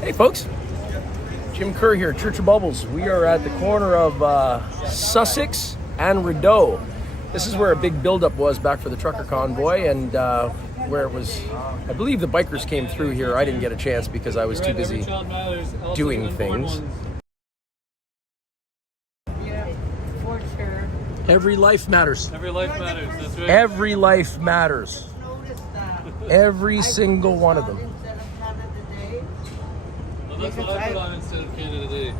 Hey folks, Jim Kerr here, Church of Bubbles. We are at the corner of Sussex and Rideau. This is where a big buildup was back for the trucker convoy, and where it was, I believe the bikers came through here. I didn't get a chance because I was too busy doing things. For sure. Every life matters. Every life matters, that's right. Every life matters. Every single one of them. Well, that's what I put on instead of Canada Day.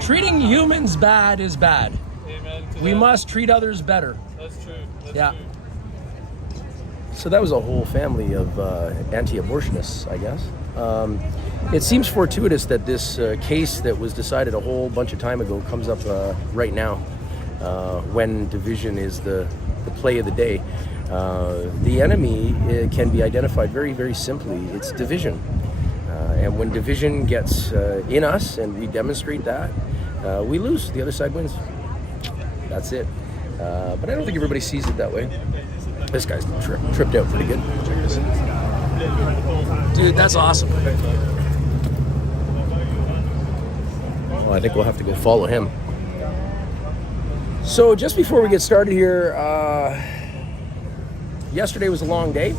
Treating humans bad is bad. Amen to We that. must treat others better. That's true. That's Yeah. true. So that was a whole family of anti-abortionists, I guess. It seems fortuitous that this case that was decided a whole bunch of time ago comes up right now, when division is the play of the day. The enemy can be identified very, very simply. It's division. And when division gets in us and we demonstrate that, we lose. The other side wins. That's it. But I don't think everybody sees it that way. This guy's tripped out pretty good. Dude, that's awesome. Well, I think we'll have to go follow him. So just before we get started here, yesterday was a long day.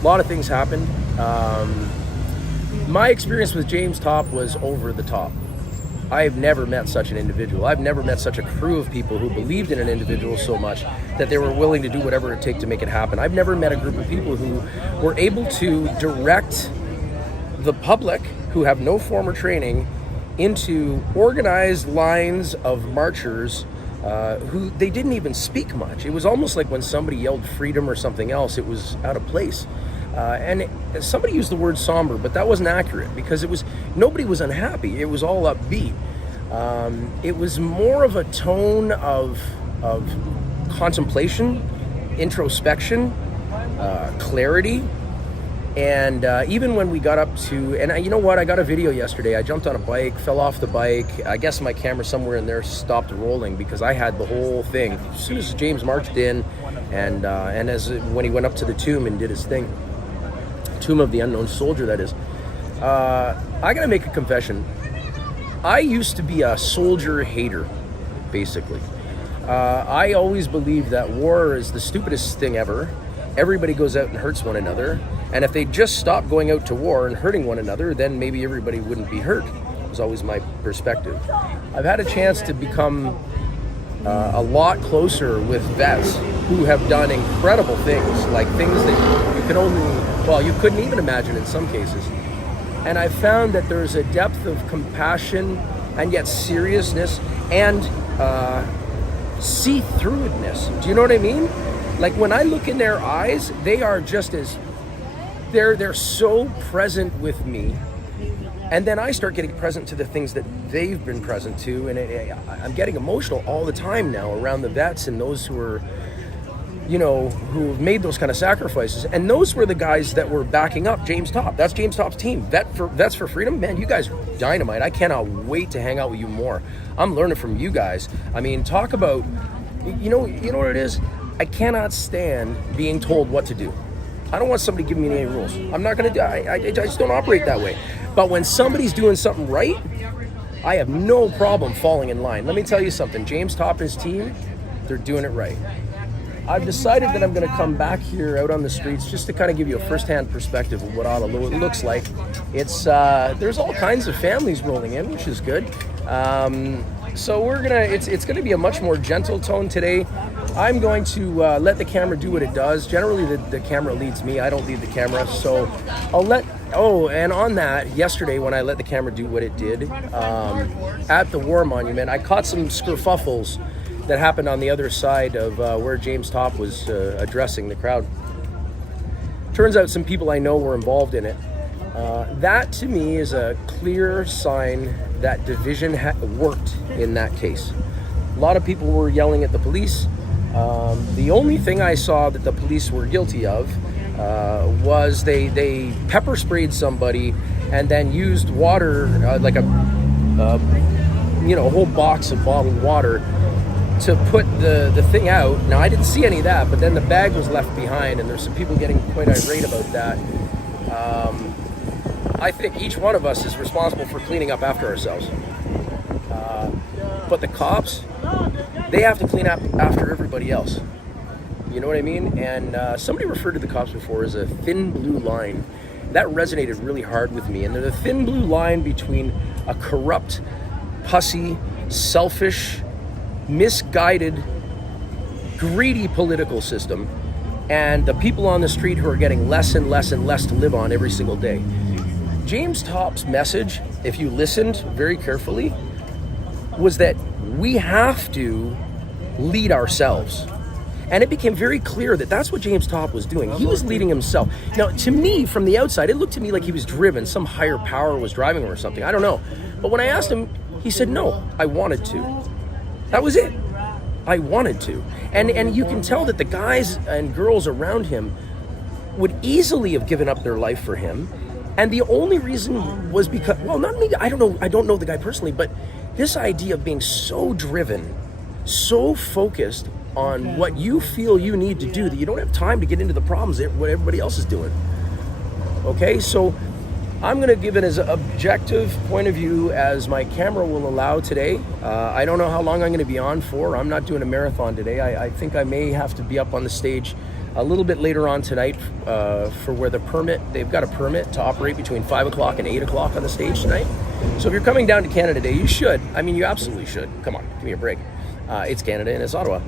A lot of things happened. My experience with James Topp was over the top. I've never met such an individual. I've never met such a crew of people who believed in an individual so much that they were willing to do whatever it takes to make it happen. I've never met a group of people who were able to direct the public, who have no former training, into organized lines of marchers who they didn't even speak much. It was almost like when somebody yelled freedom or something else, it was out of place. Somebody used the word somber, but that wasn't accurate because nobody was unhappy. It was all upbeat. It was more of a tone of contemplation, introspection, clarity. And even when we got up to, and you know what, I got a video yesterday. I jumped on a bike, fell off the bike. I guess my camera somewhere in there stopped rolling because I had the whole thing. As soon as James marched in, and when he went up to the tomb and did his thing, tomb of the unknown soldier, that is. I gotta make a confession. I used to be a soldier hater, basically. I always believed that war is the stupidest thing ever. Everybody goes out and hurts one another. And if they just stopped going out to war and hurting one another, then maybe everybody wouldn't be hurt. It was always my perspective. I've had a chance to become a lot closer with vets who have done incredible things, like things that you couldn't even imagine in some cases. And I've found that there's a depth of compassion and yet seriousness and see-through-ness. Do you know what I mean? Like when I look in their eyes, they are just as, they're so present with me. And then I start getting present to the things that they've been present to. And I'm getting emotional all the time now around the vets and those who are, who've made those kind of sacrifices. And those were the guys that were backing up James Topp. That's James Topp's team. Vets for Freedom. Man, you guys are dynamite. I cannot wait to hang out with you more. I'm learning from you guys. I mean, talk about, you know what it is? I cannot stand being told what to do. I don't want somebody giving me any rules. I'm not going to do I just don't operate that way. But when somebody's doing something right, I have no problem falling in line. Let me tell you something. James Topp and his team, they're doing it right. I've decided that I'm going to come back here out on the streets just to kind of give you a first-hand perspective of what Ottawa looks like. It's there's all kinds of families rolling in, which is good. So it's gonna be a much more gentle tone today. I'm going to let the camera do what it does. Generally, the camera leads me. I don't lead the camera, so I'll let. Oh, and on that, yesterday when I let the camera do what it did at the War Monument, I caught some skerfuffles that happened on the other side of where James Topp was addressing the crowd. Turns out some people I know were involved in it. That to me is a clear sign that division worked in that case. A lot of people were yelling at the police. The only thing I saw that the police were guilty of was they pepper sprayed somebody and then used water, like a whole box of bottled water, to put the thing out. Now, I didn't see any of that, but then the bag was left behind, and there's some people getting quite irate about that. I think each one of us is responsible for cleaning up after ourselves. But the cops, they have to clean up after everybody else. You know what I mean? And somebody referred to the cops before as a thin blue line. That resonated really hard with me. And there's a thin blue line between a corrupt, pussy, selfish, misguided, greedy political system and the people on the street who are getting less and less and less to live on every single day. James Topp's message, if you listened very carefully, was that we have to lead ourselves. And it became very clear that that's what James Topp was doing. He was leading himself. Now, to me, from the outside, it looked to me like he was driven. Some higher power was driving him or something. I don't know. But when I asked him, he said, no, I wanted to. That was it. I wanted to. And you can tell that the guys and girls around him would easily have given up their life for him. And the only reason was because, well, not me, I don't know the guy personally, but this idea of being so driven, so focused on what you feel you need to do that you don't have time to get into the problems that what everybody else is doing. Okay, so I'm going to give it as an objective point of view as my camera will allow today. I don't know how long I'm going to be on for. I'm not doing a marathon today. I think I may have to be up on the stage a little bit later on tonight for where they've got a permit to operate between 5 o'clock and 8 o'clock on the stage tonight. So if you're coming down to Canada Day, you should. I mean, you absolutely should. Come on, give me a break. It's Canada and it's Ottawa.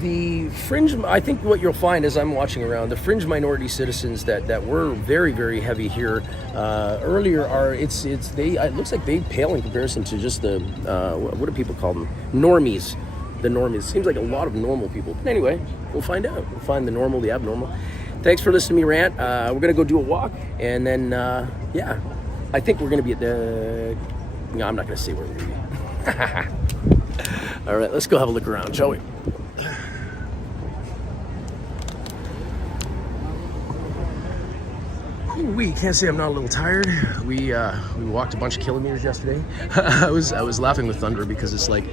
The fringe, I think what you'll find as I'm watching around, the fringe minority citizens that were very, very heavy here earlier it looks like they pale in comparison to just the, what do people call them? Normies. The normies. Seems like a lot of normal people. But anyway, we'll find out. We'll find the normal, the abnormal. Thanks for listening to me rant. We're going to go do a walk and then, I think we're going to be at the, no, I'm not going to say where we're going to be. All right, let's go have a look around, shall we? We can't say I'm not a little tired. We walked a bunch of kilometers yesterday. I was laughing with Thunder because it's like,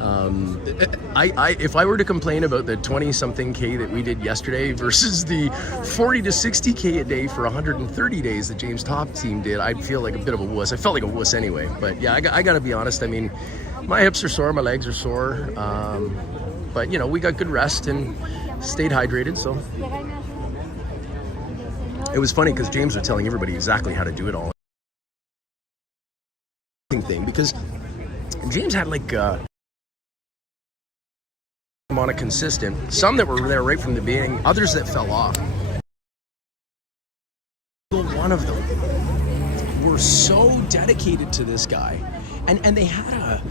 if I were to complain about the 20-something K that we did yesterday versus the 40 to 60 K a day for 130 days that James Topp team did, I'd feel like a bit of a wuss. I felt like a wuss anyway. But yeah, I got to be honest. I mean, my hips are sore, my legs are sore. But you know, we got good rest and stayed hydrated, so. It was funny because James was telling everybody exactly how to do it all. Thing because James had like on a consistent, some that were there right from the beginning, others that fell off. One of them were so dedicated to this guy, and they had a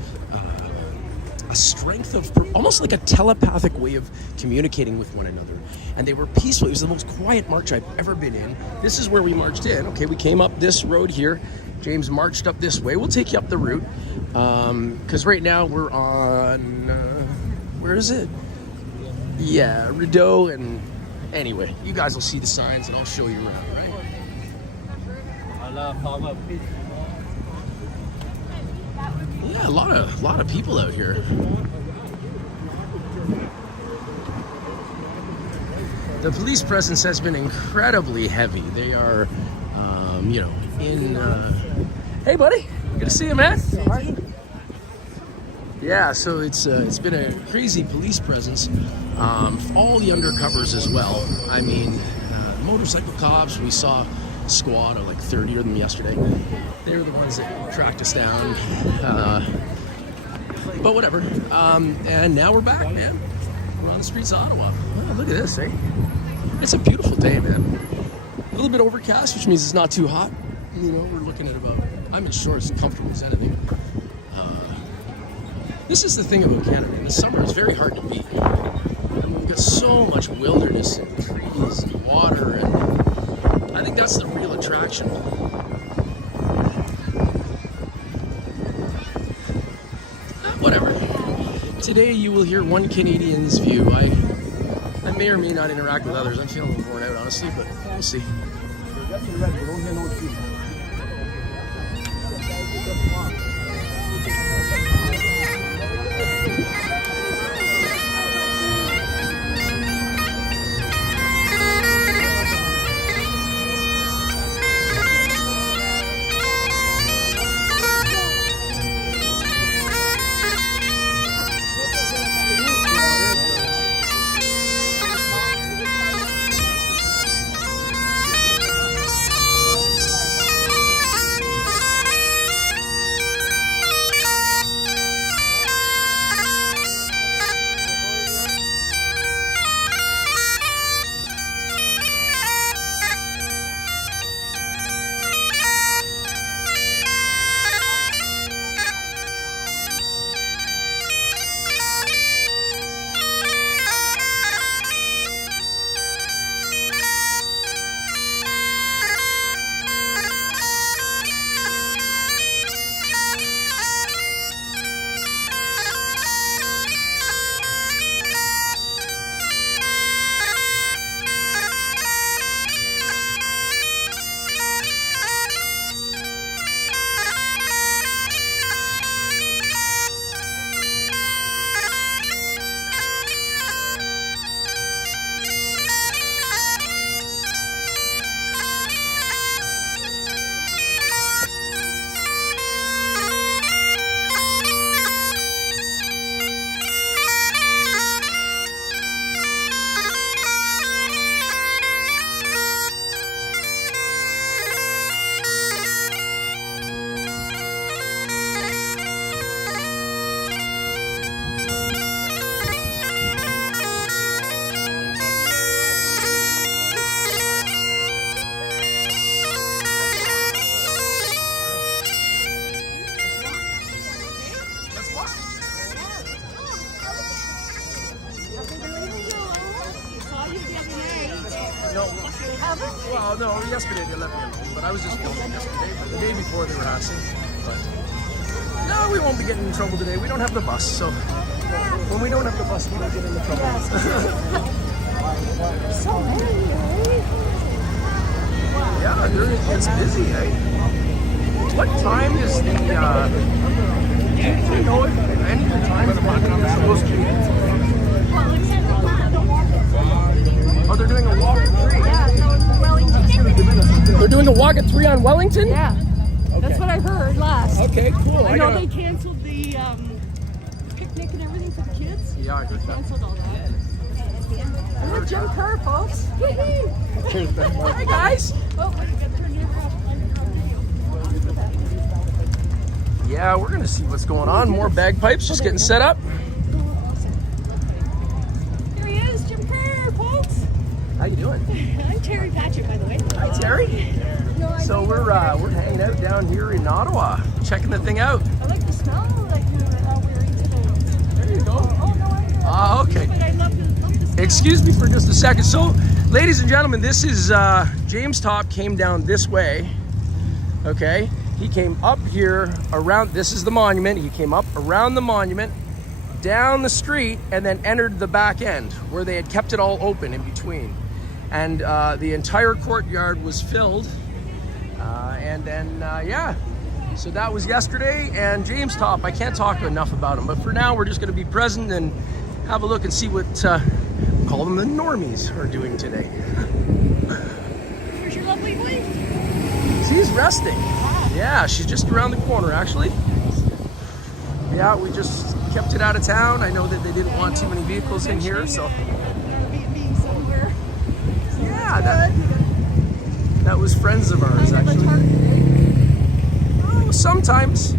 strength of almost like a telepathic way of communicating with one another, and they were peaceful. It was the most quiet march I've ever been in. This is where we marched in. Okay, we came up this road here. James marched up this way. We'll take you up the route because right now we're on where is it? Yeah, Rideau. And anyway, you guys will see the signs and I'll show you around, right? Yeah, a lot of people out here. The police presence has been incredibly heavy. They are, in. Hey, buddy. Good to see you, man. Yeah, so it's been a crazy police presence. All the undercovers as well. I mean, motorcycle cops. We saw a squad of like 30 of them yesterday. They were the ones that tracked us down. But whatever. And now we're back, man. We're on the streets of Ottawa. Wow, look at this, eh? It's a beautiful day, man. A little bit overcast, which means it's not too hot. You know, we're looking at about, I'm in shorts, comfortable as anything. This is the thing about Canada. In the summer, it's very hard to beat. I mean, we've got so much wilderness and trees and water, and I think that's the real attraction. Whatever. Today you will hear one Canadian's view. I may or may not interact with others. I'm feeling a little worn out, honestly, but we'll see. No. Well, no, yesterday they left me alone, but I was just filming yesterday. But the day before they were asking. But no, we won't be getting in trouble today. We don't have the bus, so when we don't have the bus, we don't get into trouble. So many, right? Yeah, it's busy, eh? What time is the, do you know if any of the times that it's supposed to be? Oh, they're doing a walk at 3. Yeah, no, Wellington. They're doing a walk at 3 on Wellington? Yeah, that's what I heard last. Okay, cool. I know they canceled the picnic and everything for the kids. Yeah, I heard that. Canceled all that. And with Jim Kerr, folks. Hi, guys. Oh, wait, you got to turn your Yeah, we're gonna see what's going on. More bagpipes just getting set up. Here he is, Jim Kerr, folks. How you doing? I'm Terry Patrick, by the way. Hi, Terry. So we're hanging out down here in Ottawa, checking the thing out. I like the smell, like we were into the... There you go. Oh, no, I'm good. Ah, okay. But I love the smell. Excuse me for just a second. So, ladies and gentlemen, this is James Topp came down this way. Okay, he came up here around. This is the monument. He came up around the monument, down the street, and then entered the back end where they had kept it all open in between. And the entire courtyard was filled. And then, yeah, so that was yesterday. And James Topp, I can't talk enough about him, but for now, we're just going to be present and have a look and see what, call them the normies, are doing today. Here's your lovely wife. She's resting. Yeah, she's just around the corner, actually. Yeah, we just kept it out of town. I know that they didn't want too many vehicles in here, so. Somewhere. Yeah, that was friends of ours, actually. Oh, sometimes.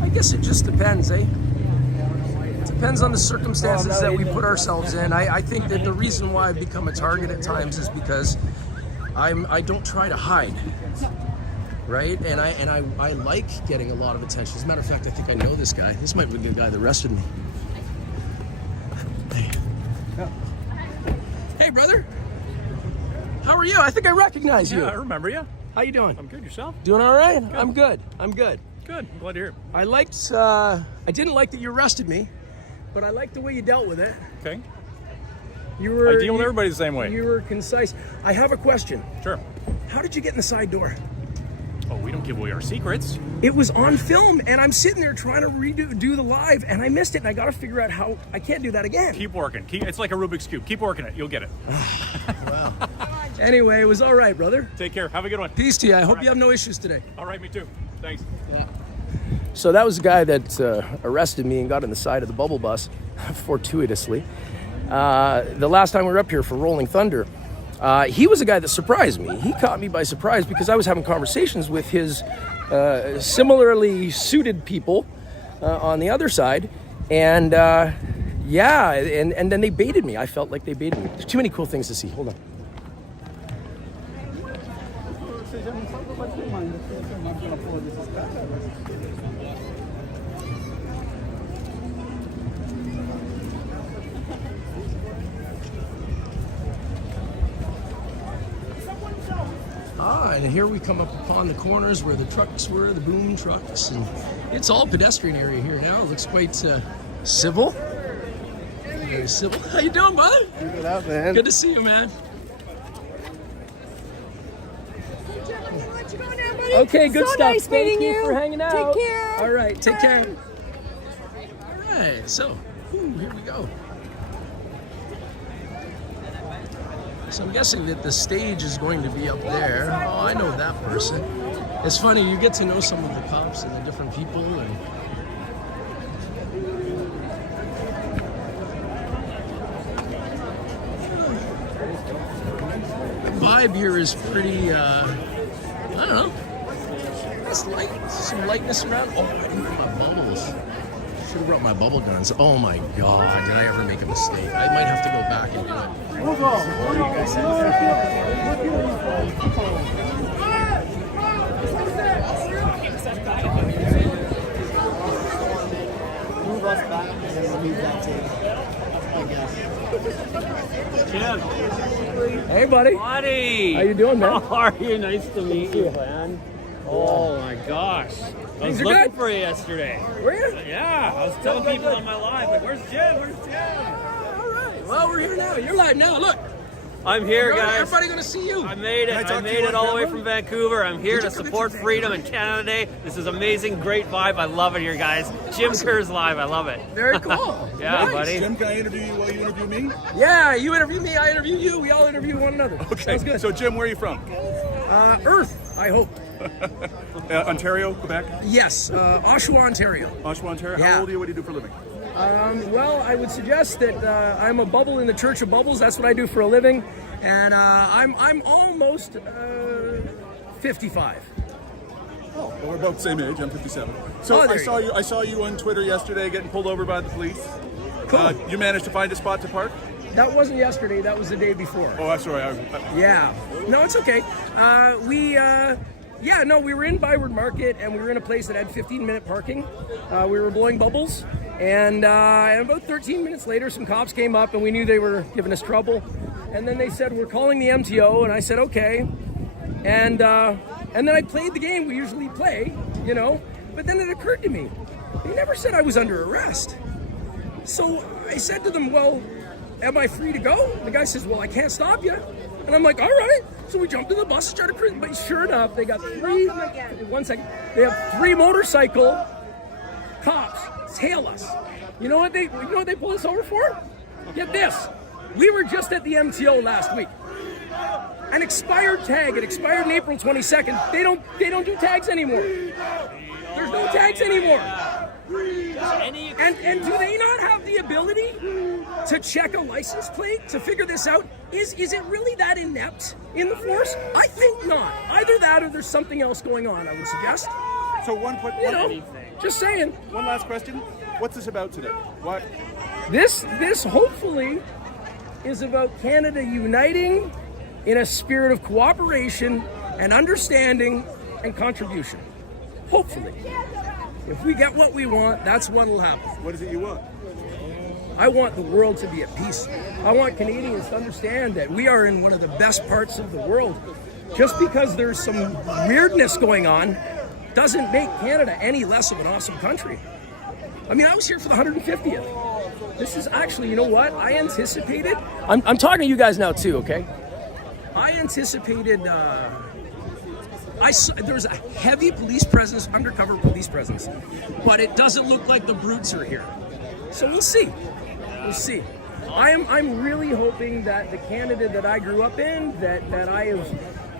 I guess it just depends, eh? It depends on the circumstances that we put ourselves in. I think that the reason why I've become a target at times is because I don't try to hide, right? And I like getting a lot of attention. As a matter of fact, I think I know this guy. This might be the guy that arrested me. Hey, brother. How are you? I think I recognize you. Yeah, I remember you. How you doing? I'm good. Yourself? Doing all right? Good. I'm good. I'm good. Good. I'm glad to hear it. I liked, I didn't like that you arrested me, but I liked the way you dealt with it. Okay. You were. I deal with everybody the same way. You were concise. I have a question. Sure. How did you get in the side door? Oh, we don't give away our secrets. It was on film, and I'm sitting there trying to do the live, and I missed it, and I got to figure out how I can't do that again. Keep working. It's like a Rubik's Cube. Keep working it. You'll get it. Wow. Anyway, it was all right, brother. Take care. Have a good one. Peace to you. I hope right. you have no issues today. All right, me too. Thanks. So that was the guy that arrested me and got in the side of the bubble bus, fortuitously. The last time we were up here for Rolling Thunder, he was a guy that surprised me. He caught me by surprise because I was having conversations with his similarly suited people on the other side. And yeah, and then they baited me. I felt like they baited me. There's too many cool things to see. Hold on. And here we come up upon the corners where the trucks were, the boom trucks, and it's all pedestrian area here now. It looks quite civil. Very civil. How you doing, brother? Keep it up, man. Good to see you, man. Okay, good stuff. Nice Thank meeting you for hanging out. Take care. All right, take Bye. care. All right, so here we go. So I'm guessing that the stage is going to be up there. Oh, I know that person. It's funny, you get to know some of the cops and the different people. And the vibe here is pretty, I don't know. It's light, some lightness around. Oh, I didn't bring my bubbles. Should have brought my bubble guns. Oh my God, did I ever make a mistake? I might have to go back and do it. Move us back and then we'll leave that table. Jim. Hey, buddy. Buddy. How you doing, man? How are you? Nice to meet you, man. Oh my gosh. I was Things are looking good? for you yesterday. Were you? Yeah, I was telling people on my live, like, where's Jim? Where's Jim? All right. Well, we're here now. You're live now. Look. I'm here, guys. Everybody gonna see you. I made it. I made it all the way from Vancouver. I'm here to support freedom in Canada Day. This is amazing, great vibe. I love it here, guys. Jim Kerr's live. I love it. Very cool. Yeah, Nice. buddy. Jim, can I interview you while you interview me? Yeah, you interview me, I interview you. We all interview one another. Okay. Sounds good. So, Jim, where are you from? Earth, I hope. Ontario, Quebec? Yes, Oshawa, Ontario. Oshawa, Ontario? Yeah. How old are you? What do you do for a living? Well, I would suggest that I'm a bubble in the Church of Bubbles. That's what I do for a living, and I'm almost 55. Oh, well, we're about the same age. I'm 57. So Oh, there I saw you on Twitter yesterday getting pulled over by the police. Cool. You managed to find a spot to park? That wasn't yesterday. That was the day before. Oh, I'm sorry. Yeah. No, it's okay. We were in Byward Market, and we were in a place that had 15-minute parking. We were blowing bubbles, and about 13 minutes later, some cops came up, and we knew they were giving us trouble. And then they said, "We're calling the MTO," and I said, "Okay." And then I played the game we usually play, But then it occurred to me, they never said I was under arrest. So I said to them, "Well, am I free to go?" The guy says, "Well, I can't stop you." And I'm like, "All right." So we jumped in the bus and started cruising. But sure enough, they got three. One second. They have 3 motorcycle cops tail us. You know what they pulled us over for? Get this. We were just at the MTO last week. An expired tag. It expired in April 22nd. They don't do tags anymore. There's no tags anymore. And do they not have the ability to check a license plate to figure this out? Is it really that inept in the force? I think not. Either that or there's something else going on, I would suggest. So Just saying. one last question. What's this about today? What? This hopefully is about Canada uniting in a spirit of cooperation and understanding and contribution. Hopefully. If we get what we want, that's what'll happen. What is it you want? I want the world to be at peace. I want Canadians to understand that we are in one of the best parts of the world. Just because there's some weirdness going on doesn't make Canada any less of an awesome country. I mean, I was here for the 150th. This is actually, you know what? I anticipated. I'm talking to you guys now too, okay? I anticipated. There's a heavy police presence, undercover police presence, but it doesn't look like the brutes are here. So we'll see. We'll see. I'm really hoping that the Canada that I grew up in, that I have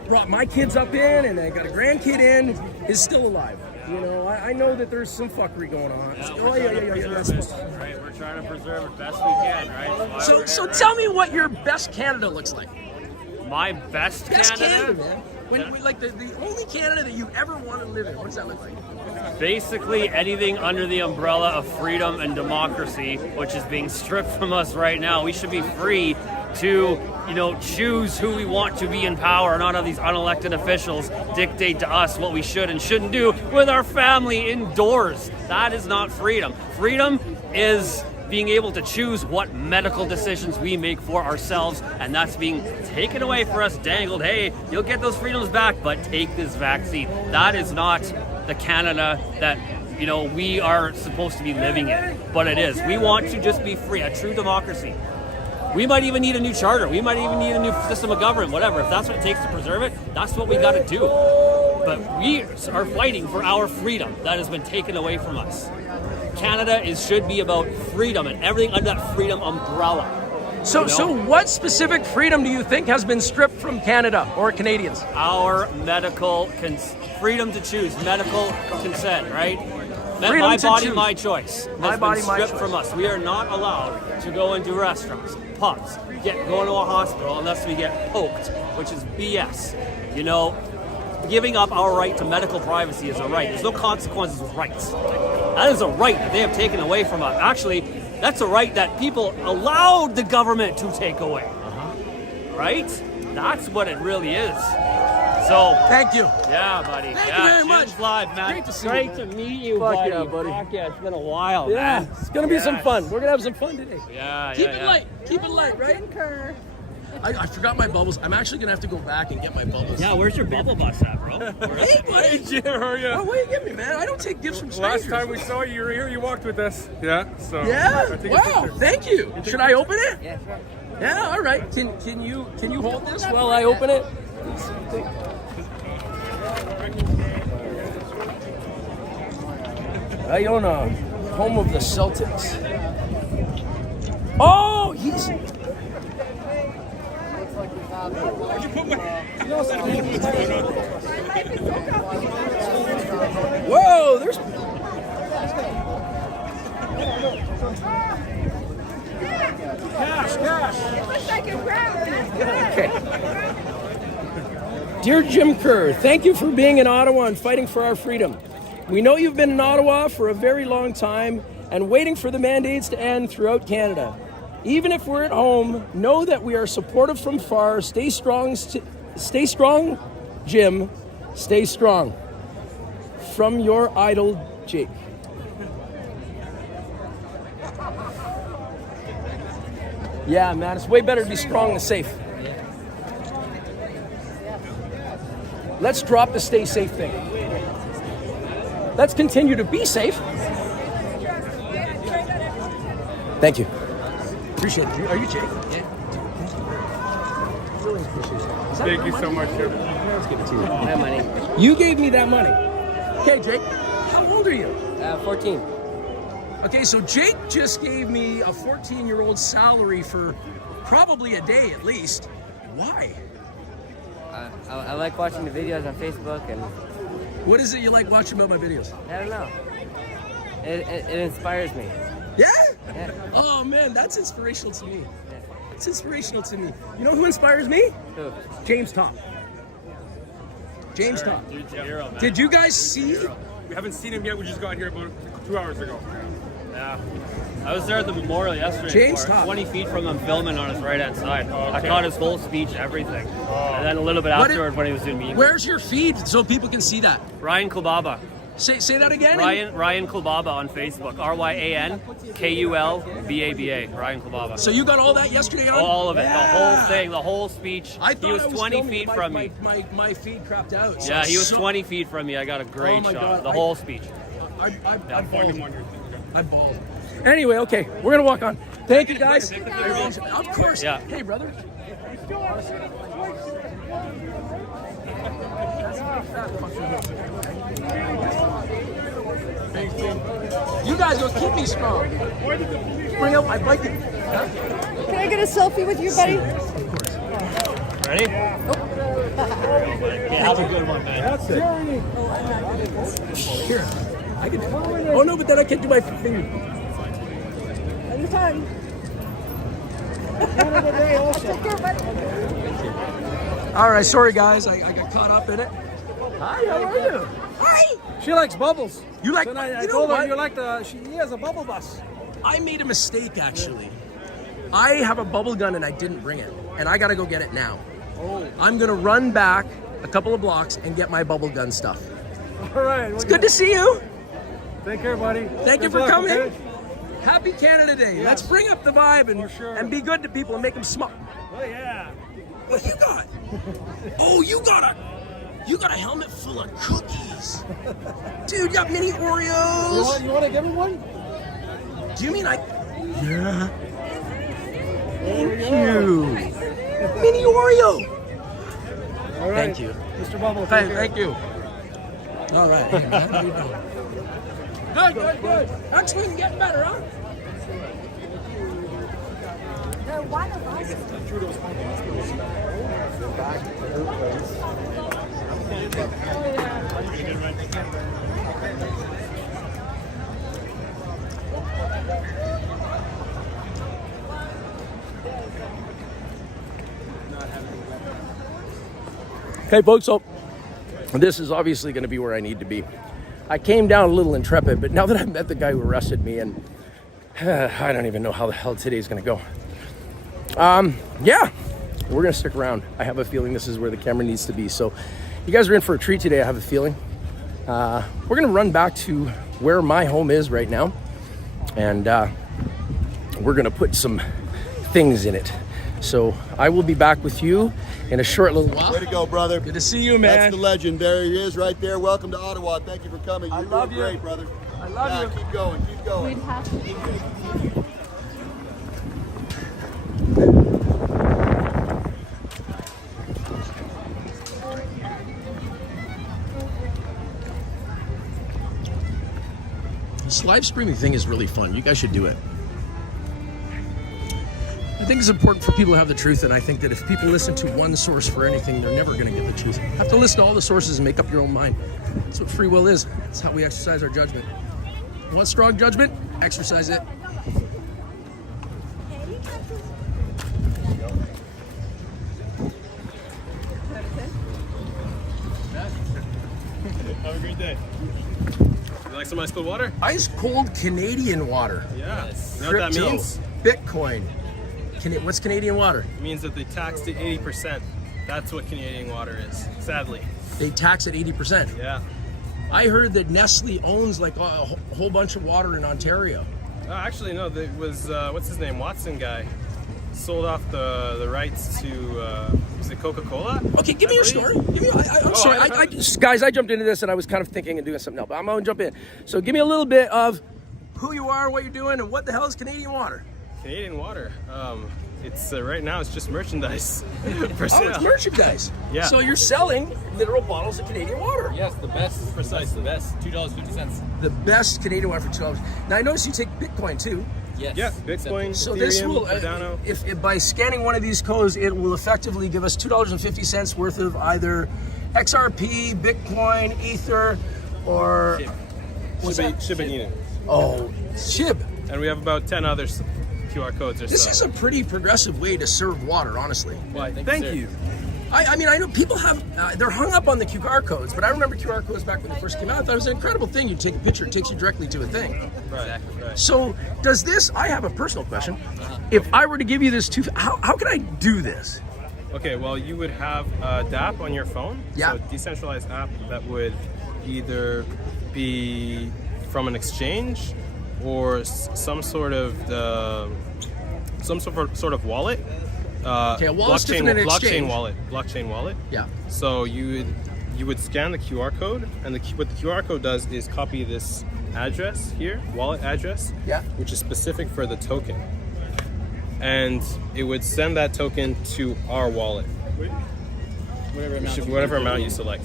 brought my kids up in, and I got a grandkid in, is still alive. I know that there's some fuckery going on. Right, we're trying to preserve it best we can, right? So tell me what your best Canada looks like. My best Canada, man. Like the only Canada that you ever want to live in. What does that look like? Basically anything under the umbrella of freedom and democracy, which is being stripped from us right now. We should be free to, choose who we want to be in power, not have these unelected officials dictate to us what we should and shouldn't do with our family indoors. That is not freedom. Freedom is being able to choose what medical decisions we make for ourselves, and that's being taken away for us, dangled. Hey, you'll get those freedoms back, but take this vaccine. That is not the Canada that we are supposed to be living in, but it is. We want to just be free, a true democracy. We might even need a new charter. We might even need a new system of government, whatever. If that's what it takes to preserve it, that's what we got to do. But we are fighting for our freedom that has been taken away from us. Canada should be about freedom and everything under that freedom umbrella. So what specific freedom do you think has been stripped from Canada or Canadians? Our medical freedom to choose, medical consent, right? My body, my choice. My body, my choice. Stripped from us. We are not allowed to go into restaurants, pubs, go into a hospital unless we get poked, which is BS. Giving up our right to medical privacy is a right. There's no consequences with rights. That is a right that they have taken away from us. Actually, that's a right that people allowed the government to take away. Right? That's what it really is. So, Thank you. yeah, buddy. Thank yeah, you very Jim's much. live, man. Great to see Great you, to meet you, Fuck buddy. yeah, buddy. Fuck yeah, it's been a while, Yeah, man. it's gonna be some Yes. fun. We're gonna have some fun today. Yeah, Keep yeah, it yeah. light. Keep it light, right? Jim Kerr. I forgot my bubbles. I'm actually gonna have to go back and get my bubbles. Yeah, where's your bubble bus at, bro? Hey, buddy. Jim, how are you? Oh, what do you give me, man? I don't take gifts from strangers. Last time we saw you were here, you walked with us. Yeah, so. Yeah. I think Wow. it's Thank you. Should I open it? Yeah. Yeah. All right. Can you hold this while I open it? Iona, home of the Celtics. Oh, he's. Whoa, there's. Okay. Dear Jim Kerr, thank you for being in Ottawa and fighting for our freedom. We know you've been in Ottawa for a very long time and waiting for the mandates to end throughout Canada. Even if we're at home, know that we are supportive from far. Stay strong, Jim. Stay strong. From your idol, Jake. Yeah, man, it's way better to be strong than safe. Let's drop the stay safe thing. Let's continue to be safe. Thank you. Appreciate it. Are you Jake? Yeah. Really appreciate it. Thank you so much, Jim. Let's give it to you. My money. You gave me that money. Okay, Jake. How old are you? 14. Okay, so Jake just gave me a 14-year-old salary for probably a day at least. Why? I like watching the videos on Facebook, and What is it you like watching about my videos? I don't know. It inspires me. Yeah? Yeah. Oh man, that's inspirational to me. It's inspirational to me. You know who inspires me? Who? James Topp. James Topp. Dude's a hero, man. Did you guys see? We haven't seen him yet. We just got here about 2 hours ago. Yeah. I was there at the memorial yesterday. James for it. Topp. 20 feet from him filming on his right-hand side. I caught his whole speech, everything. And then a little bit What did- afterward when he was doing meetings. Where's your feed so people can see that? Ryan Kulbaba. Say that again. Ryan Kulbaba on Facebook. RyanKulbaba. Ryan Kulbaba. So you got all that yesterday on? All of it. The whole thing. The whole speech. I thought He was I was 20 filming. feet my, from my, me. My feed crapped out. So Yeah, he was so- 20 feet from me. I got a great Oh my shot. God, The whole speech. I Yeah, bawled. I bawled. Anyway, okay, we're gonna walk on. Thank you guys. Of course. Yeah. Hey, brother. You guys go keep me strong. Bring out my Viking. Huh? Can I get a selfie with you, buddy? Ready? Have a good one, man. Here, I can. Oh no, but then I can't do my finger. Anytime. Take care, buddy. All right, sorry guys, I got caught up in it. Hi, how are you? Hi. She likes bubbles. You like? So I you know told her what? you like the. He has a bubble bus. I made a mistake actually. I have a bubble gun and I didn't bring it, and I gotta go get it now. Oh. I'm gonna run back a couple of blocks and get my bubble gun stuff. All right. It's good to see you. Take care, buddy. Thank you Good for luck, coming. okay? Happy Canada Day. Yes. Let's bring up the vibe and, For sure. and be good to people and make them smile. Oh yeah. What you got? Oh, you got a helmet full of cookies. Dude, you got mini Oreos. You want to give him one? Do you mean I? Yeah. Thank you. Mini Oreo. All right. Thank you. Mr. Bubble. Hey, take care. thank you. All right. Hey, man, how you doing? Good. Next week, get better, huh? They're one of us. Okay, folks, so this is obviously going to be where I need to be. I came down a little intrepid, but now that I've met the guy who arrested me, and I don't even know how the hell today's going to go. Yeah, we're going to stick around. I have a feeling this is where the camera needs to be. So You guys are in for a treat today, I have a feeling. We're gonna run back to where my home is right now, and we're gonna put some things in it. So I will be back with you in a short little while. Way to go, brother. Good to see you, man. That's the legend. There he is right there. Welcome to Ottawa. Thank you for coming. You're love doing you. great, brother. I love you. Keep going. Keep going. This live streaming thing is really fun. You guys should do it. I think it's important for people to have the truth, and I think that if people listen to one source for anything, they're never going to get the truth. You have to listen to all the sources and make up your own mind. That's what free will is. That's how we exercise our judgment. You want strong judgment? Exercise it. Have a great day. You like some ice cold water? Ice cold Canadian water. Yeah. You know what that Crypto, means? Bitcoin. What's Canadian water? It means that they taxed it 80%. That's what Canadian water is, sadly. They tax it 80%. Yeah. I heard that Nestle owns like a whole bunch of water in Ontario. Actually, no, it was, what's his name, Watson guy. Sold off the rights to, was it Coca-Cola? Okay, give me your story. I'm sorry. Guys, I jumped into this and I was kind of thinking and doing something else, but I'm going to jump in. So give me a little bit of who you are, what you're doing, and what the hell is Canadian water? Canadian water. It's right now it's just merchandise for sale. Oh, it's merchandise. Yeah. So you're selling literal bottles of Canadian water. Yes, the best. Precise, the best. $2.50. The best Canadian water for $2. Now I notice you take Bitcoin too. Yes. Yeah, Bitcoin, So Ethereum, this will, Cardano. if by scanning one of these codes, it will effectively give us $2.50 worth of either XRP, Bitcoin, Ether, or Shiba Inu. Oh, SHIB. And we have about 10 other QR codes or This so. is a pretty progressive way to serve water, honestly. Why? Thank you. I mean, I know people have, they're hung up on the QR codes, but I remember QR codes back when they first came out. I thought it was an incredible thing. You take a picture, it takes you directly to a thing. Right. So does this, I have a personal question. If I were to give you this, how can I do this? Okay, well, you would have a DApp on your phone. Yeah. So a decentralized app that would either be from an exchange or some sort of wallet. Okay, a wallet's different than an exchange. Blockchain wallet. Yeah. So you would scan the QR code, and what the QR code does is copy this address here, wallet address, Yeah. which is specific for the token, and it would send that token to our wallet, whatever amount you select.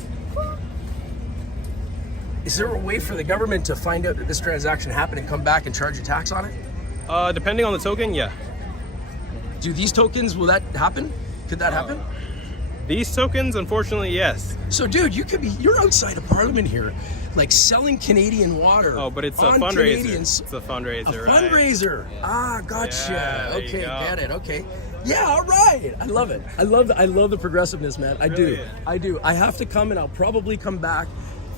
Is there a way for the government to find out that this transaction happened and come back and charge a tax on it? Depending on the token, yeah. Do these tokens, will that happen? Could that happen? These tokens, unfortunately, yes. So dude, you're outside of Parliament here, like selling Canadian water. Oh, but it's a on fundraiser. Canadians. It's a fundraiser, A right? fundraiser. Ah, gotcha. Yeah, there you Okay, go. get it. Okay. Yeah, all right. I love it. I love the progressiveness, man. I Brilliant. do. I have to come, and I'll probably come back.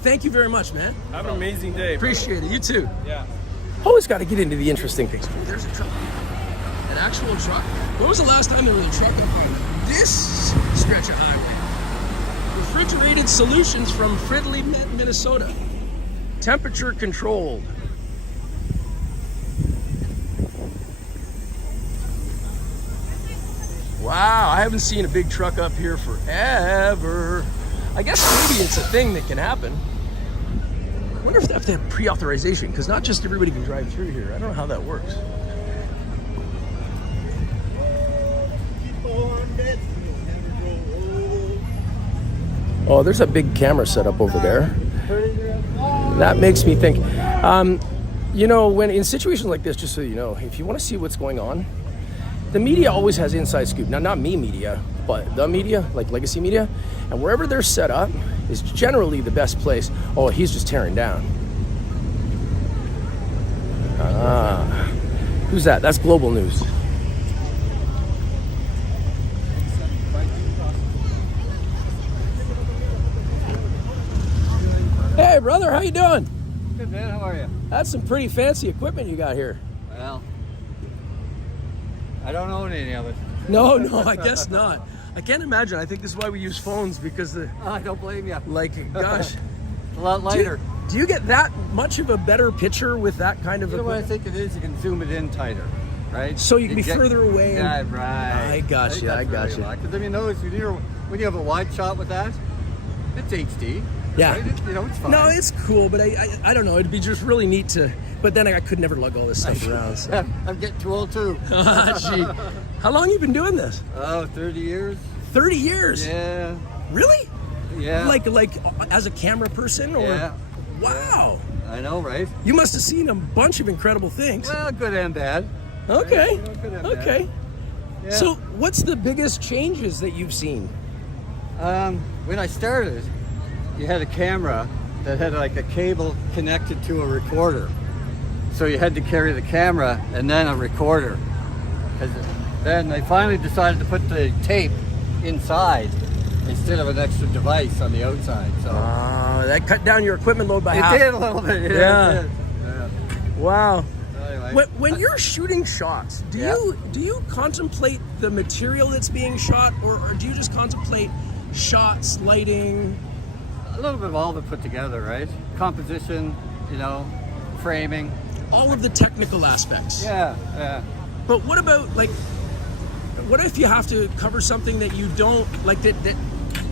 Thank you very much, man. Have an amazing day. Appreciate it. You too. Yeah. Always got to get into the interesting things. Oh, there's a truck. An actual truck. When was the last time there was a truck on this stretch of highway? Refrigerated solutions from Fridley, Minnesota. Temperature controlled. Wow, I haven't seen a big truck up here forever. I guess maybe it's a thing that can happen. I wonder if they have to have pre-authorization, because not just everybody can drive through here. I don't know how that works. Oh, there's a big camera set up over there. That makes me think. You know, when in situations like this, just so you know, if you want to see what's going on, the media always has inside scoop. Now, not me media, but the media, like legacy media. And wherever they're set up is generally the best place. Oh, he's just tearing down. Who's that? That's Global News. Hey, brother, how you doing? Good, man. How are you? That's some pretty fancy equipment you got here. Well, I don't own any of it. No, I guess not. I can't imagine. I think this is why we use phones, because I don't blame you. like, gosh. A lot lighter. Do you get that much of a better picture with that kind of You know what I equipment? think it is? You can zoom it in tighter, right? So you can be get- further away. Yeah, right. I got you. I got you. Because I mean, notice when you have a wide shot with that, it's HD. Yeah. Right? It's fine. No, it's cool, but I don't know. It'd be just really neat to. But then I could never lug all this stuff around. So. I'm getting too old too. Gee. How long you been doing this? Oh, 30 years. 30 years. Yeah. Really? Yeah. Like as a camera person, or? Yeah. Wow. I know, right? You must have seen a bunch of incredible things. Well, good and bad. Okay. You know, good and Okay. bad. Yeah. So, what's the biggest changes that you've seen? When I started, you had a camera that had like a cable connected to a recorder. So you had to carry the camera and then a recorder. 'Cause then they finally decided to put the tape inside instead of an extra device on the outside. So That cut down your equipment load by it half. did a little bit. Yeah. It did. Yeah. Wow. Anyway, When you're shooting shots, do you contemplate the material that's being shot, or do you just contemplate shots, lighting? a little bit of all of it put together, right? Composition, framing. All of the technical aspects. Yeah. But what about what if you have to cover something that you don't like, that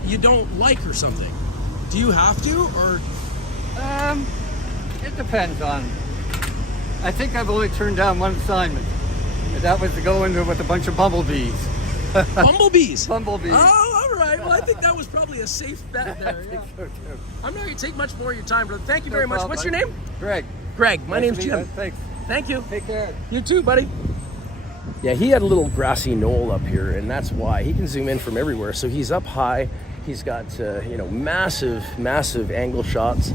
you don't like or something? Do you have to, or? It depends on. I think I've only turned down one assignment, and that was to go into it with a bunch of bumblebees. Bumblebees. Bumblebees. Oh, all right. Well, I think that was probably a safe bet there. Yeah. So, too. I'm not going to take much more of your time, brother. Thank you No very much. problem, What's buddy. your name? Greg. Greg. My Nice name's to meet you. Jim. Thanks. Thank you. Take care. You too, buddy. Yeah, he had a little grassy knoll up here, and that's why he can zoom in from everywhere. So he's up high. He's got massive angle shots.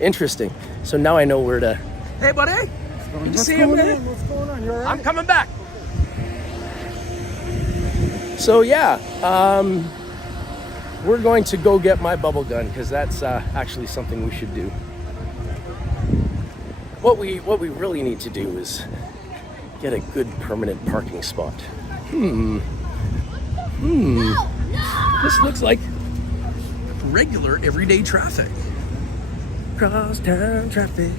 Interesting. So now I know where to. Hey, buddy. Did you see him, man? What's going on? You all right? I'm coming back. So yeah, we're going to go get my bubble gun, because that's actually something we should do. What we really need to do is get a good permanent parking spot. This looks like regular everyday traffic. Crosstown traffic.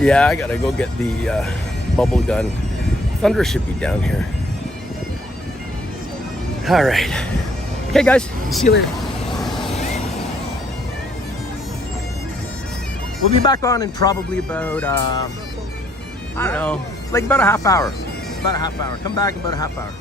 Yeah, I gotta go get the bubble gun. Thunder should be down here. All right. Okay, guys. See you later. We'll be back on in probably about, I don't know, like about a half hour. About a half hour. Come back in about a half hour.